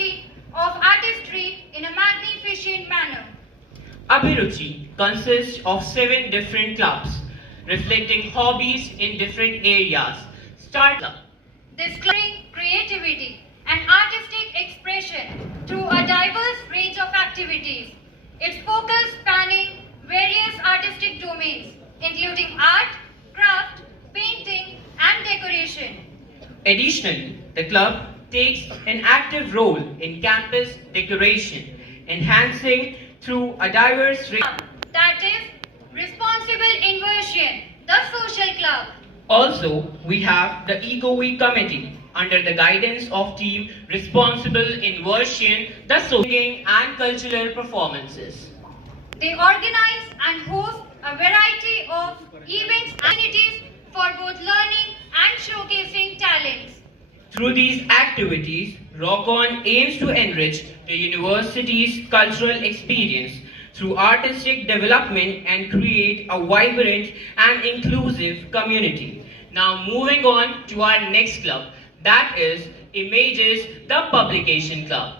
beauty of artistry in a magnificent manner. Abhiruchi consists of 7 different clubs, reflecting hobbies in different areas. Start Club. Discovering creativity and artistic expression through a diverse range of activities. Its focus spanning various artistic domains, including art, craft, painting, and decoration. Additionally, the club takes an active role in campus decoration, enhancing through a diverse range. That is Responsible Inversion, the social club. Also, we have the Ego Week Committee under the guidance of Team Responsible Inversion, the singing and cultural performances. They organize and host a variety of events and activities for both learning and showcasing talents. Through these activities, Rock-On aims to enrich the university's cultural experience through artistic development and create a vibrant and inclusive community. Now moving on to our next club, that is Images, the Publication Club.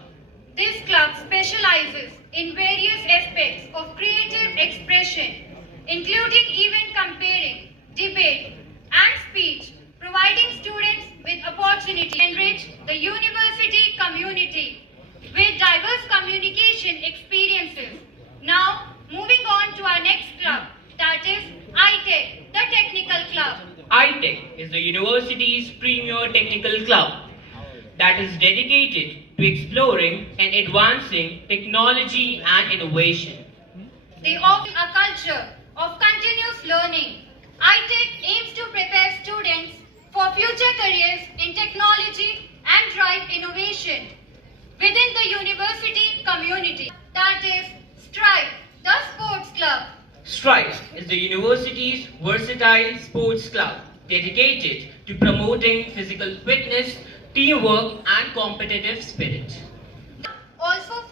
This club specializes in various aspects of creative expression, including event comparing, debate, and speech, providing students with opportunity to enrich the university community with diverse communication experiences. Now, moving on to our next club, that is iTech, the Technical Club. iTech is the university's premier technical club that is dedicated to exploring and advancing technology and innovation. They offer a culture of continuous learning. iTech aims to prepare students for future careers in technology and drive innovation within the university community. That is Strive, the sports club. Strive is the university's versatile sports club dedicated to promoting physical fitness, teamwork, and competitive spirit. Also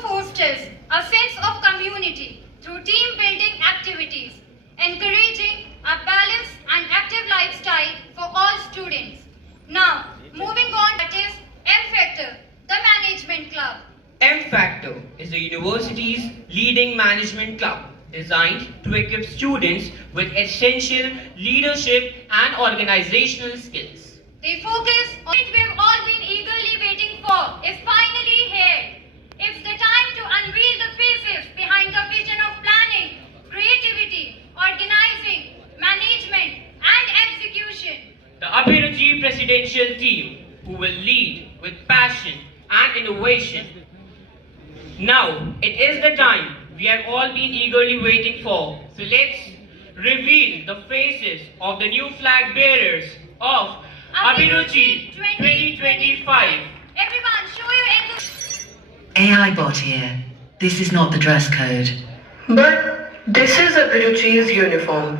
fosters a sense of community through team building activities, encouraging a balanced and active lifestyle for all students. Now, moving on, that is M Factor, the management club. M Factor is the university's leading management club designed to equip students with essential leadership and organizational skills. They focus on what we've all been eagerly waiting for is finally here. It's the time to unveil the faces behind the vision of planning, creativity, organizing, management, and execution. The Abhiruchi presidential team who will lead with passion and innovation. Now, it is the time we have all been eagerly waiting for. So let's reveal the faces of the new flag bearers of Abhiruchi 2025. Everyone, show your AI bot here. This is not the dress code. But this is Abhiruchi's uniform.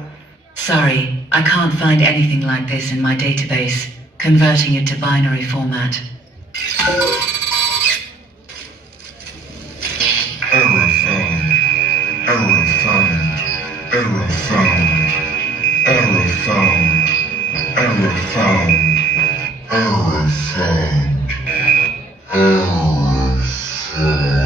Sorry, I can't find anything like this in my database. Converting it to binary format. Error found. Error found. Error found. Error found. Error found. Error found. Error found.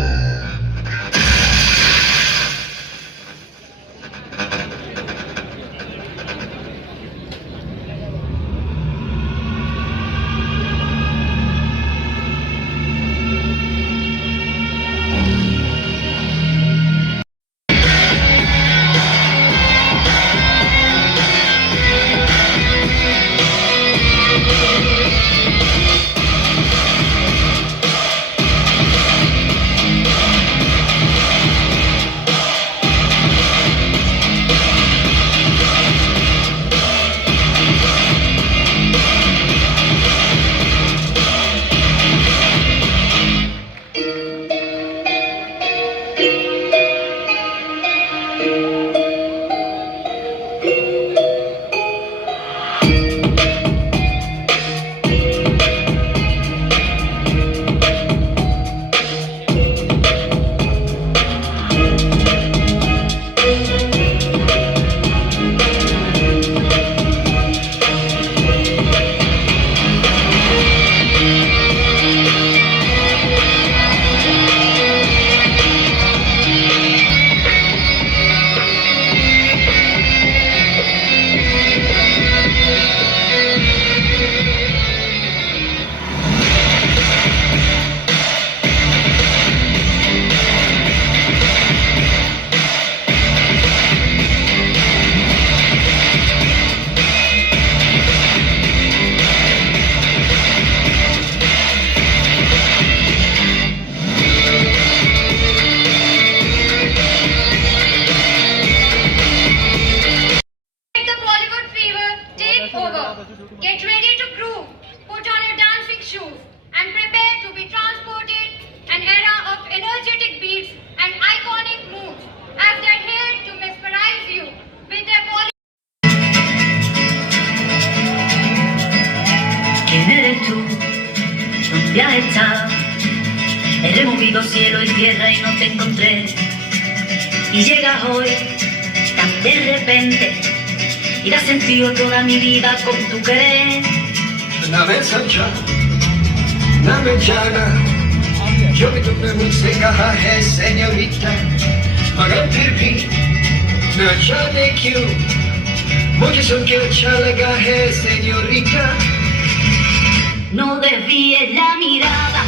He removido cielo y tierra y no te encontré. Y llegas hoy tan de repente y das sentido toda mi vida con tu querer. ना मैं समझा ना मैं जाना जो भी तुमने मुझसे कहा है सेन्योरिटा, मगर फिर भी न जाने क्यों मुझे सुन के अच्छा लगा है senorita. No desvíes la mirada,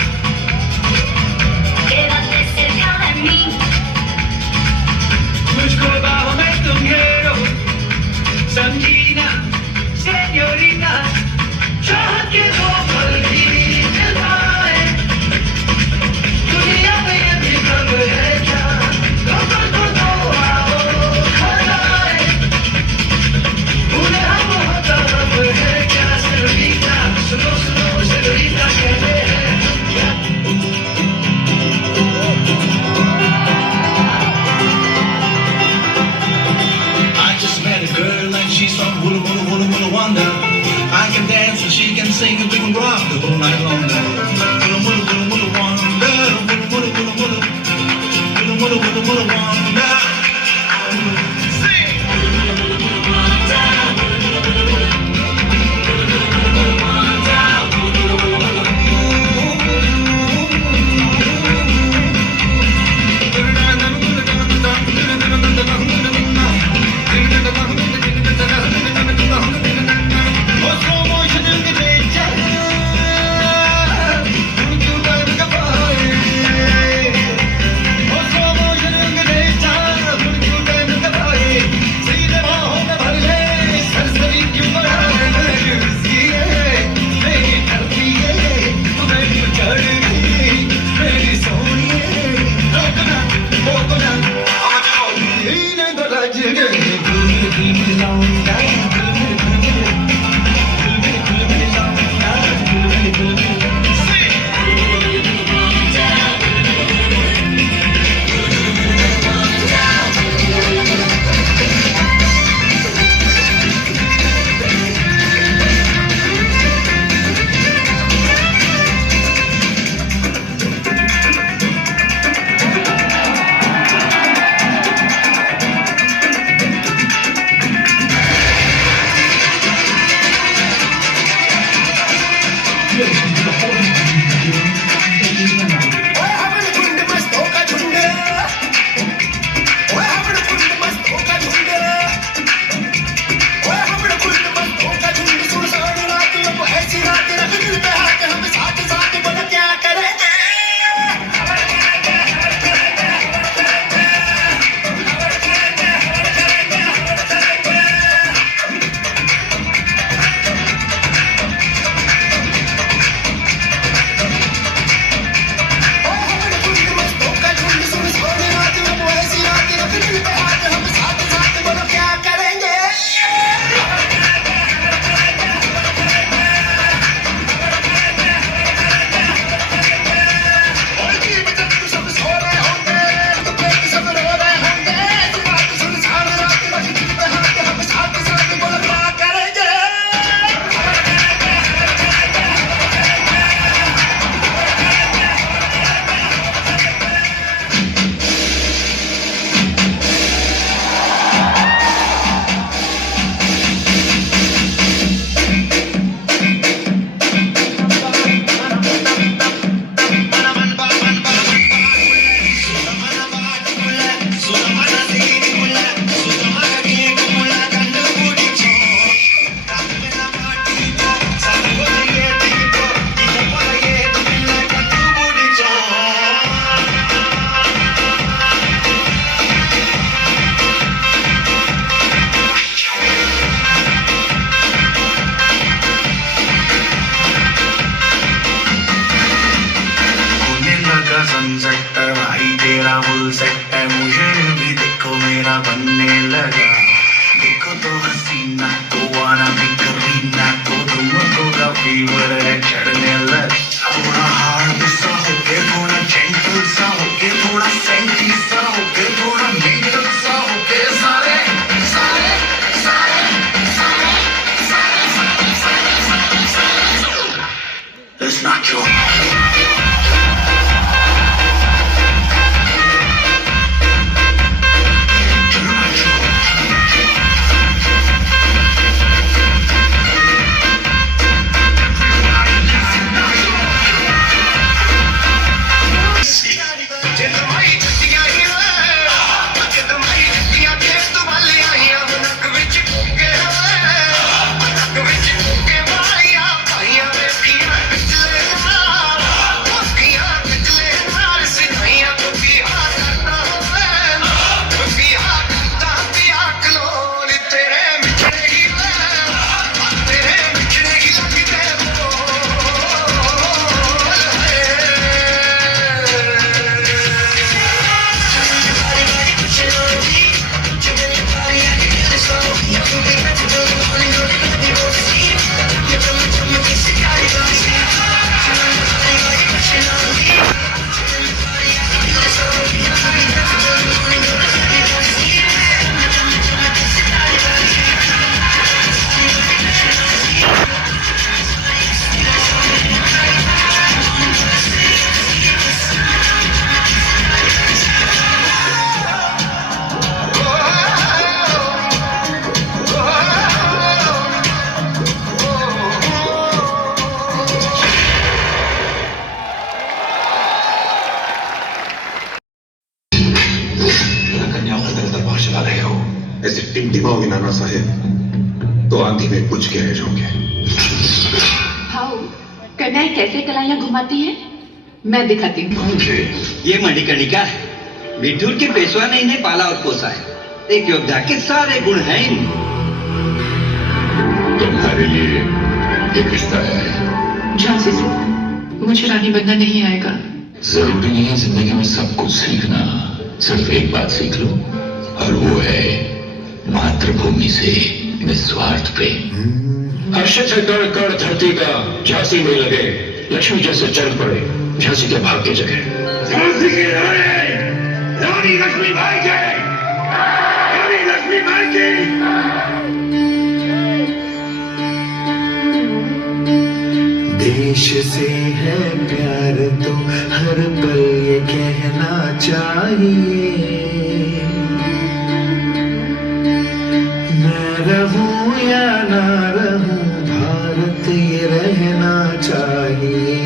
quédate cerca de mí. मुझको बाहों में तुम घेरो, समझी ना सेन्योरिटा. चाहत के दो पल भी निभाए, दुनिया में ये भी कब है क्या, दो आओ खड़ाए. उन्हें हम होता अब है क्या सेन्योरिटा, सुनो सुनो सेन्योरिटा कहते हैं. I just met a girl and she's from Woola Woola Woola Woola Wanda. I can dance and she can sing and we can rock the whole night long. Woola Woola Woola Woola Wanda, Woola Woola Woola Woola, Woola Woola Woola Woola Wanda. Sing. It's not your दिमागी नाना साहेब तो आंधी में कुछ के रह जाओगे। भाऊ, कन्याएं कैसे कलाइयां घुमाती हैं? मैं दिखाती हूँ। ये मणिकर्णिका है। विदुर के पेशवा ने इन्हें पाला और पोसा है। एक योद्धा के सारे गुण हैं इनमें। तुम्हारे लिए एक रिश्ता है। झांसी से मुझे रानी बनना नहीं आएगा। जरूरी नहीं है जिंदगी में सब कुछ सीखना, सिर्फ एक बात सीख लो और वो है मातृभूमि से निस्वार्थ प्रेम। हर्षित से कण कण धरती का झांसी में लगे, लक्ष्मी जैसे चल पड़े झांसी के भाग्य जगह। झांसी की रानी, रानी लक्ष्मीबाई की, रानी लक्ष्मीबाई की। देश से है प्यार तो हर पल ये कहना चाहिए, मैं रहूं या ना रहूं भारत ये रहना चाहिए।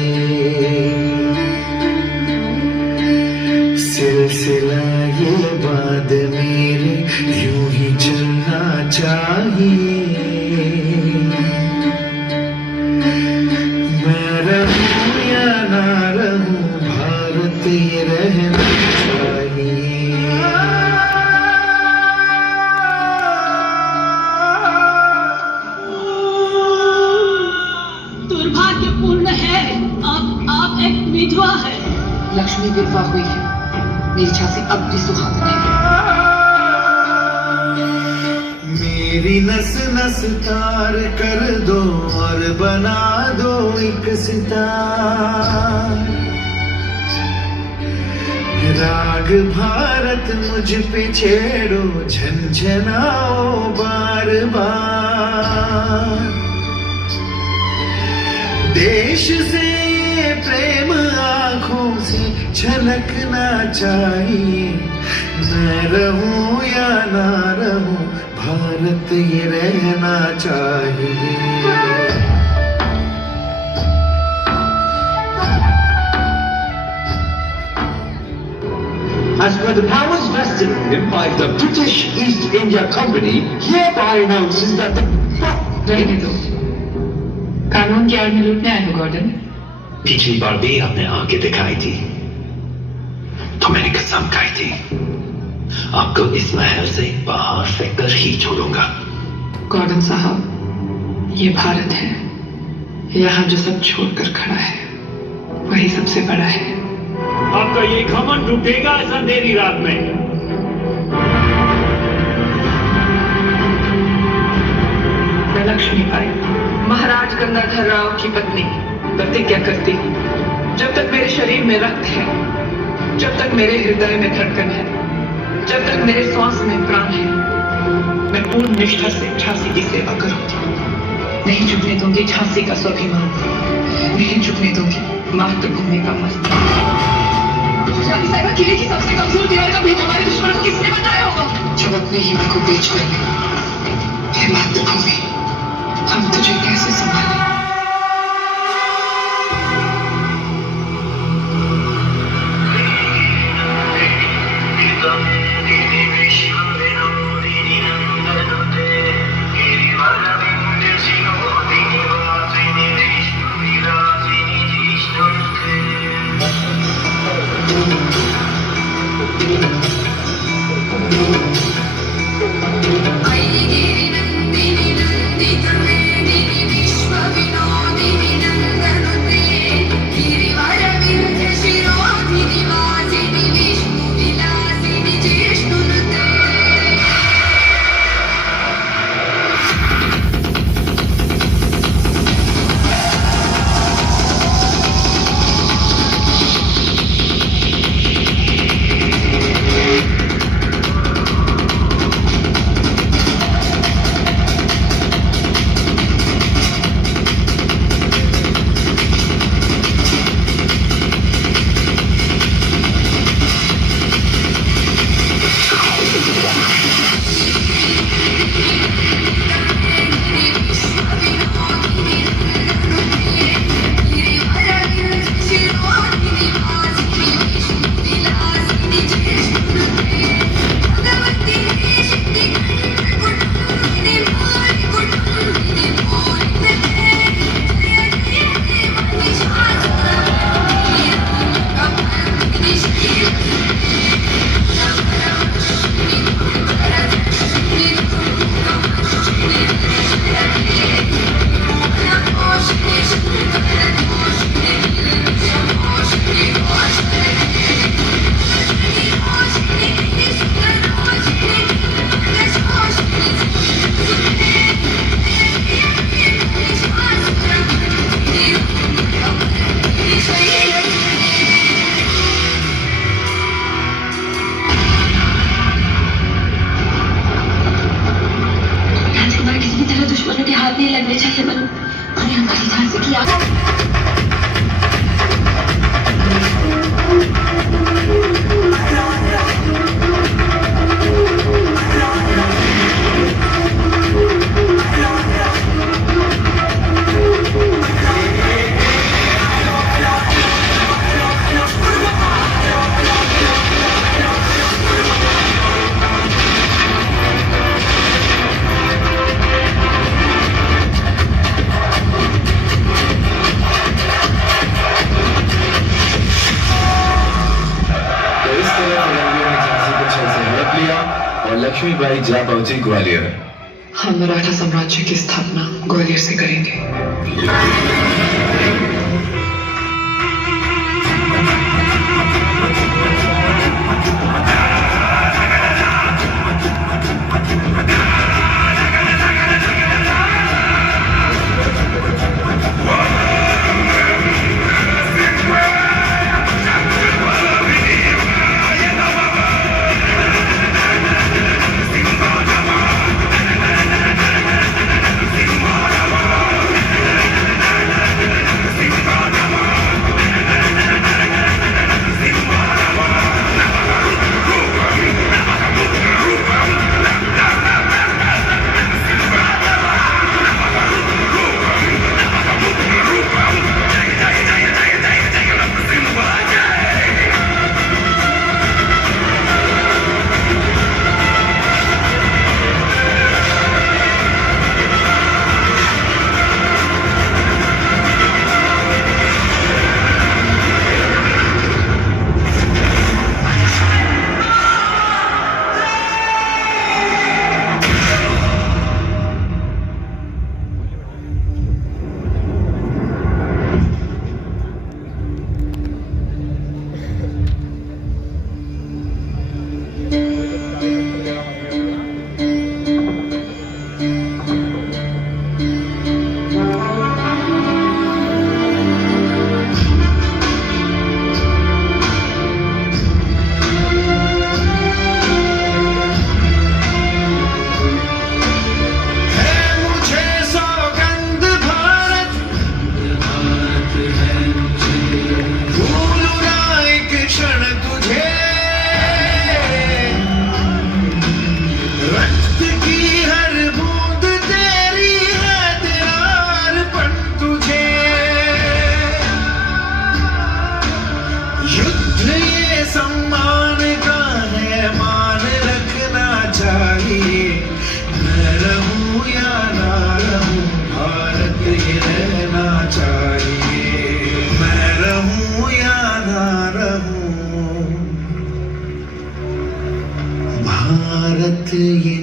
सिलसिला ये बात मेरे यूं ही चलना चाहिए। मैं रहूं या ना रहूं भारत ये रहना चाहिए। दुर्भाग्यपूर्ण है, आप एक विधवा है। लक्ष्मी विधवा हुई है, मेरी झांसी अब भी सुहागन है। मेरी नस नस तार कर दो और बना दो एक सितार। राग भारत मुझ पे छेड़ो, झंझनाओ बार बार। देश से ये प्रेम आंखों से झलकना चाहिए। मैं रहूं या ना रहूं भारत ये रहना चाहिए। As per the powers vested in him by the British East India Company, hereby announces that the... रहने दो, कानून की आड़ में लूटने आए हो गॉर्डन। पिछली बार भी आपने आंखें दिखाई थी तो मैंने कसम खाई थी आपको इस महल से बाहर फेंककर ही छोड़ूंगा। गॉर्डन साहब, ये भारत है, यहाँ जो सब छोड़कर खड़ा है वही सबसे बड़ा है। आपका ये घमंड डूबेगा इस अंधेरी रात में। मैं लक्ष्मीबाई, महाराज गंगाधर राव की पत्नी, प्रतिज्ञा करती हूँ, जब तक मेरे शरीर में रक्त है, जब तक मेरे हृदय में धड़कन है, जब तक मेरे श्वास में प्राण है, मैं पूर्ण निष्ठा से झांसी की सेवा करूंगी। नहीं झुकने दूंगी झांसी का स्वाभिमान, नहीं झुकने दूंगी मातृभूमि का मस्तक। किले की सबसे कमजोर दीवार का भेद हमारे दुश्मन को किसने बताया होगा? जब अपने ही मन को बेच गए, हे मातृभूमि, हम तुझे कैसे संभालें? और लक्ष्मीबाई जा पहुंची ग्वालियर। हम मराठा साम्राज्य की स्थापना ग्वालियर से करेंगे। भारत ये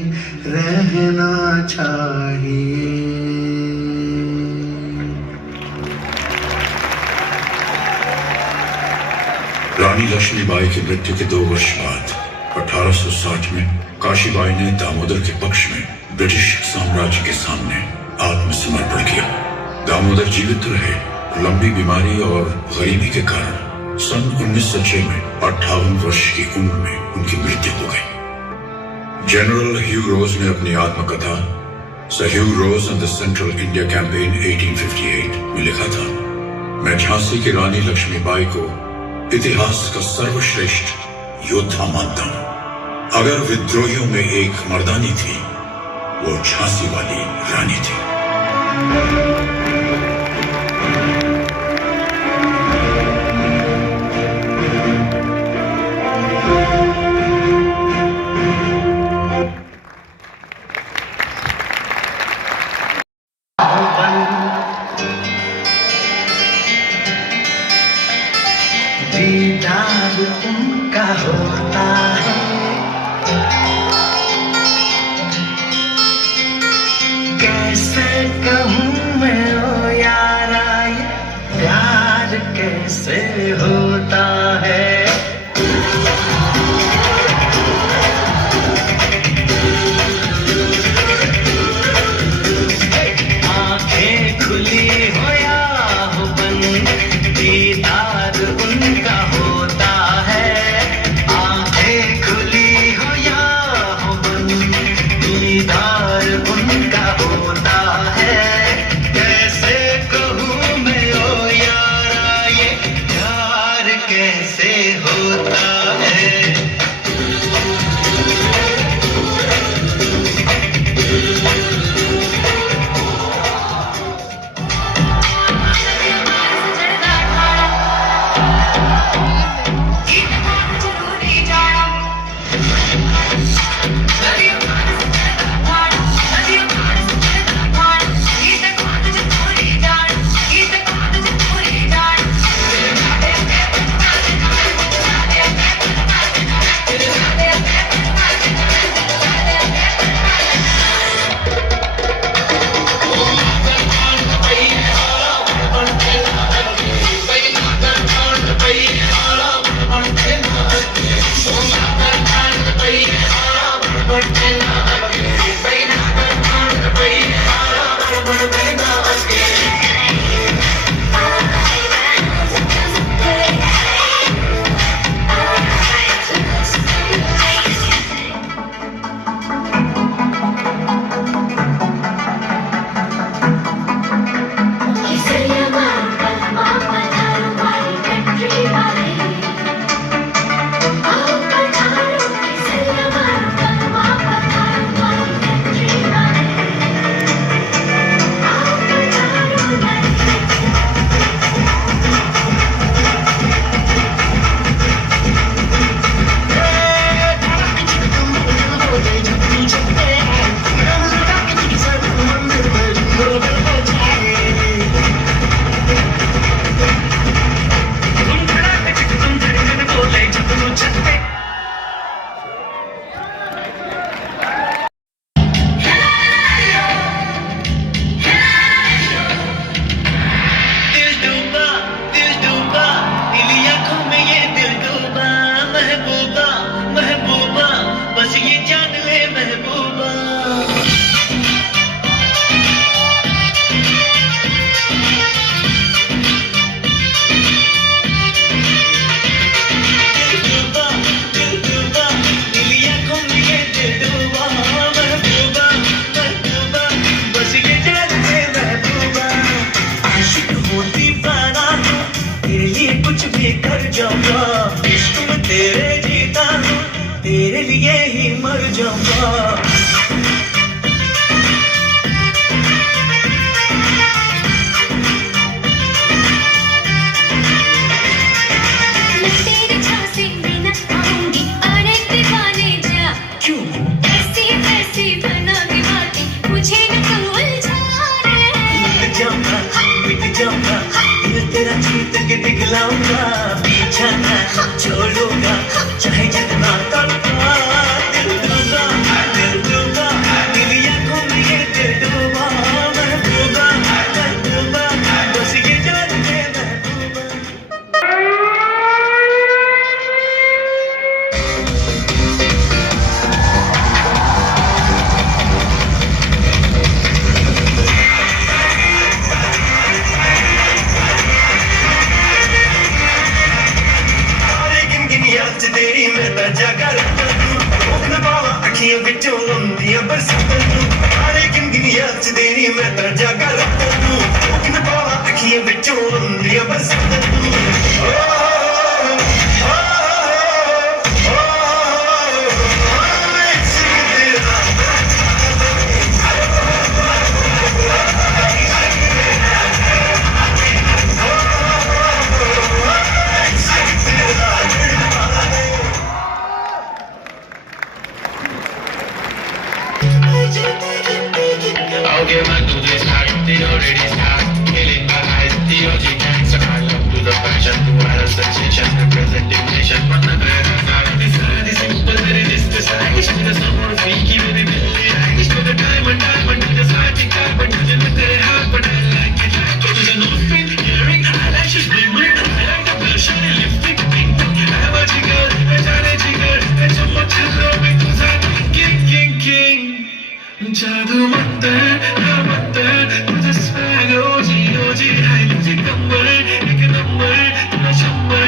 रहना चाहिए। रानी लक्ष्मीबाई की मृत्यु के 2 वर्ष बाद 1860 में काशीबाई ने दामोदर के पक्ष में ब्रिटिश साम्राज्य के सामने आत्मसमर्पण किया। दामोदर जीवित रहे, लंबी बीमारी और गरीबी के कारण सन 1906 में 58 वर्ष की उम्र में उनकी मृत्यु हो गई। जनरल ह्यू रोज ने अपनी आत्मकथा sir Hugh Rose and the Central India campaign 1858 में लिखा था, मैं झांसी की रानी लक्ष्मीबाई को इतिहास का सर्वश्रेष्ठ योद्धा मानता हूं। अगर विद्रोहियों में एक मर्दानी थी, वो झांसी वाली रानी थी। दीदार उनका होता है, कैसे कहूँ मैं ओ यारा, ये प्यार कैसे होता है। आंखें खुली हो या हो बंद, दीदार उनका होता है। आंखें खुली हो या हो बंद, दीदार उनका होता है। कैसे कहूँ मैं ओ यारा, ये प्यार कैसे होता है। तेरे जीता हूँ, तेरे लिए ही मर जाऊंगा। तेरा जीत के दिखलाऊंगा, पीछा ना छोड़ूंगा, चाहे जितना तड़पा दिल दूंगा, तेरी आंखों में ये दिल डूबा, महबूबा, बस ये जान के तेरी मैं ताजा कर उठन पावा अखियां विचों लुंदियां बरसातां सारे गिनगिनियां च तेरी मैं ताजा कर उठन पावा अखियां विचों लुंदियां बरसातां I'll get back to this heart, they already start killing my eyes, the OG gang, so I love to the passion, to our sensation, representing nation, but not this simple, very this Irish, the summer of freaky, very Billy Irish, to the diamond, to the scientific carbon, to the very hard, but I like it, to the nose pin, hearing, eyelashes, glimmering, I like the blush, lipstick, pink, I have a jigger, there's so much love, because I'm king. जादू मत तुझे swag ओजी है तुझे कमर एक number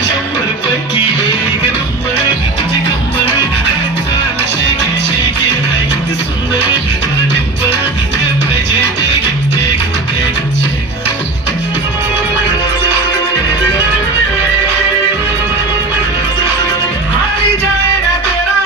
शंबर पर की एक नंबर तुझे कमर है चाल शेकी है कितनी सुंदर तुझे डिंपल ये भेजे टेक हारी जाएगा तेरा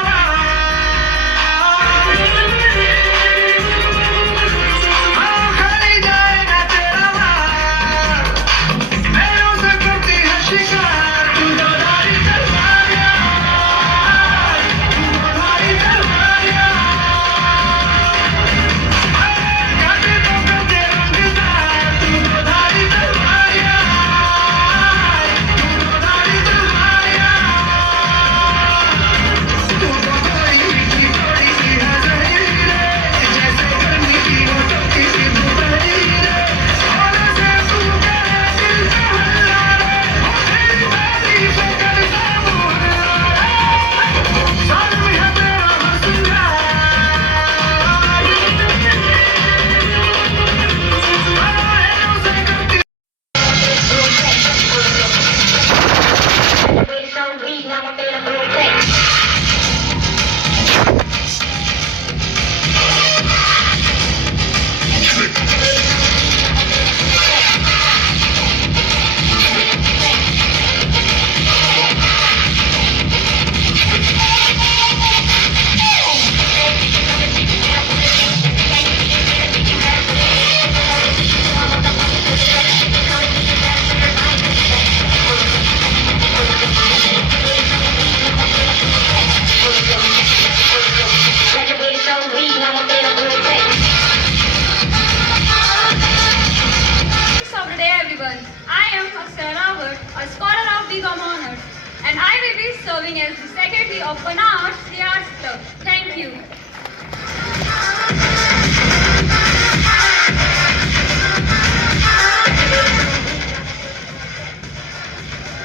as the Secretary of Panache Theatre Club. Thank you.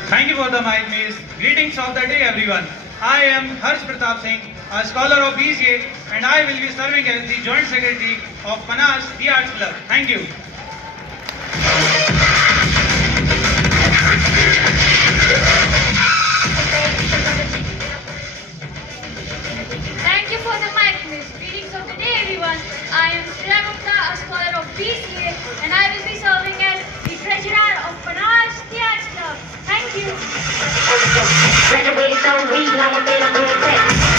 Thank you for the mic, miss. Greetings of the day, everyone. I am Harsh Pratap Singh, a scholar of BCA, and I will be serving as the Joint Secretary of Panache Theatre Club. Thank you. Thank you for the mic, miss. Greetings of the day, everyone. I am Shreya Gupta, a scholar of BCA, and I will be serving as the Treasurer of Panache Theatre Club. Thank you. Graduated so weak, now I'm feeling perfect.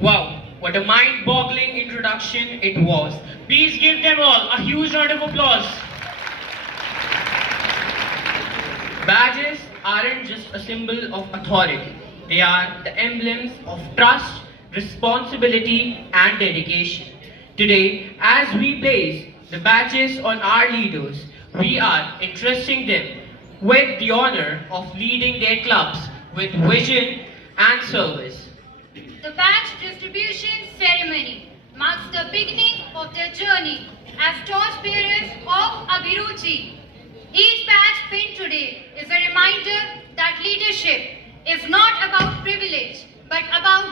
Wow, what a mind-boggling introduction it was. Please give them all a huge round of applause. Badges aren't just a symbol of authority. They are the emblems of trust, responsibility, and dedication. Today, as we place the badges on our leaders, we are entrusting them with the honor of leading their clubs with vision and service. The badge distribution ceremony marks the beginning of their journey as torchbearers of Abhiruchi.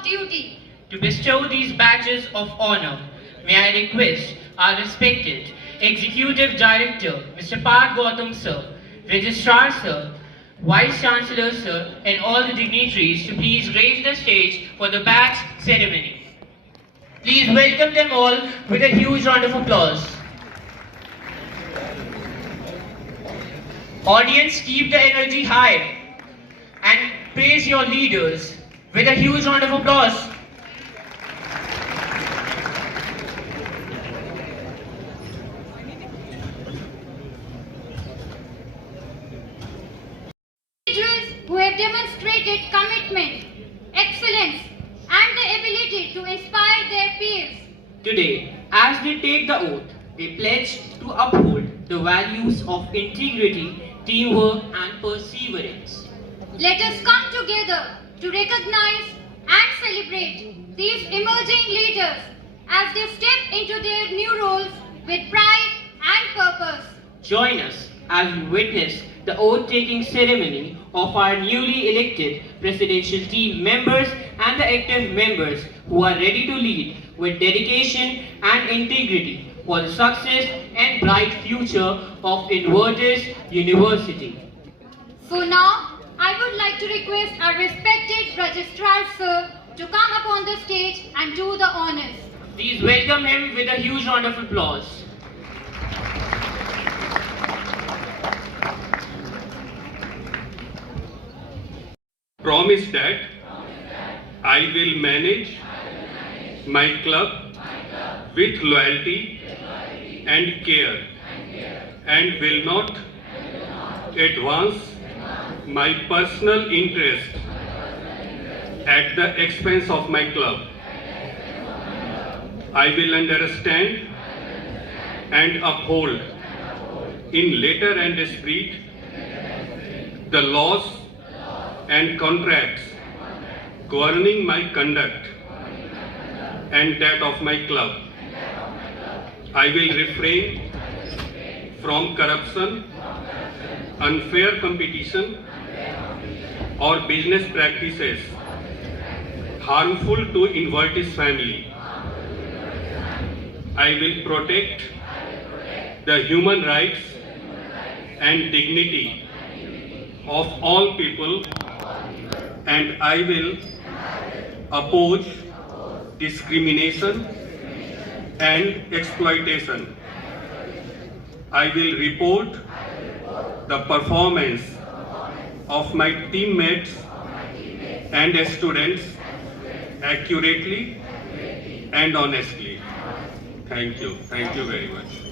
duty. To bestow these badges of honor, may I request our respected Executive Director, Mr. Parth Gautam Sir, Registrar Sir, Vice Chancellor Sir, and all the dignitaries to please grace the stage for the badge ceremony. Please welcome them all with a huge round of applause. Audience, keep the energy high and praise your leaders with a huge round of applause. Individuals who have demonstrated commitment, excellence, and the ability to inspire their peers. Today, as they take the oath, they pledge to uphold the values of integrity, teamwork, and perseverance. Let us come together to recognize and celebrate these emerging leaders as they step into their new roles with pride and purpose. Join us as we witness the oath-taking ceremony of our newly elected presidential team members and the active members who are ready to lead with dedication and integrity for the success and bright future of Invertis University. So now, I would like to request our respected Registrar Sir to come upon the stage and do the honors. Please welcome him with a huge round of applause. Promise that I will manage my club with loyalty and care and will not advance my personal interest at the expense of my club. I will understand and uphold in letter and spirit the laws and contracts governing my conduct and that of my club. I will refrain from corruption, unfair competition, or business practices harmful to Invertis family. I will protect the human rights and dignity of all people, and I will oppose discrimination and exploitation. I will report the performance of my teammates and students accurately and honestly. Thank you. Thank you very much.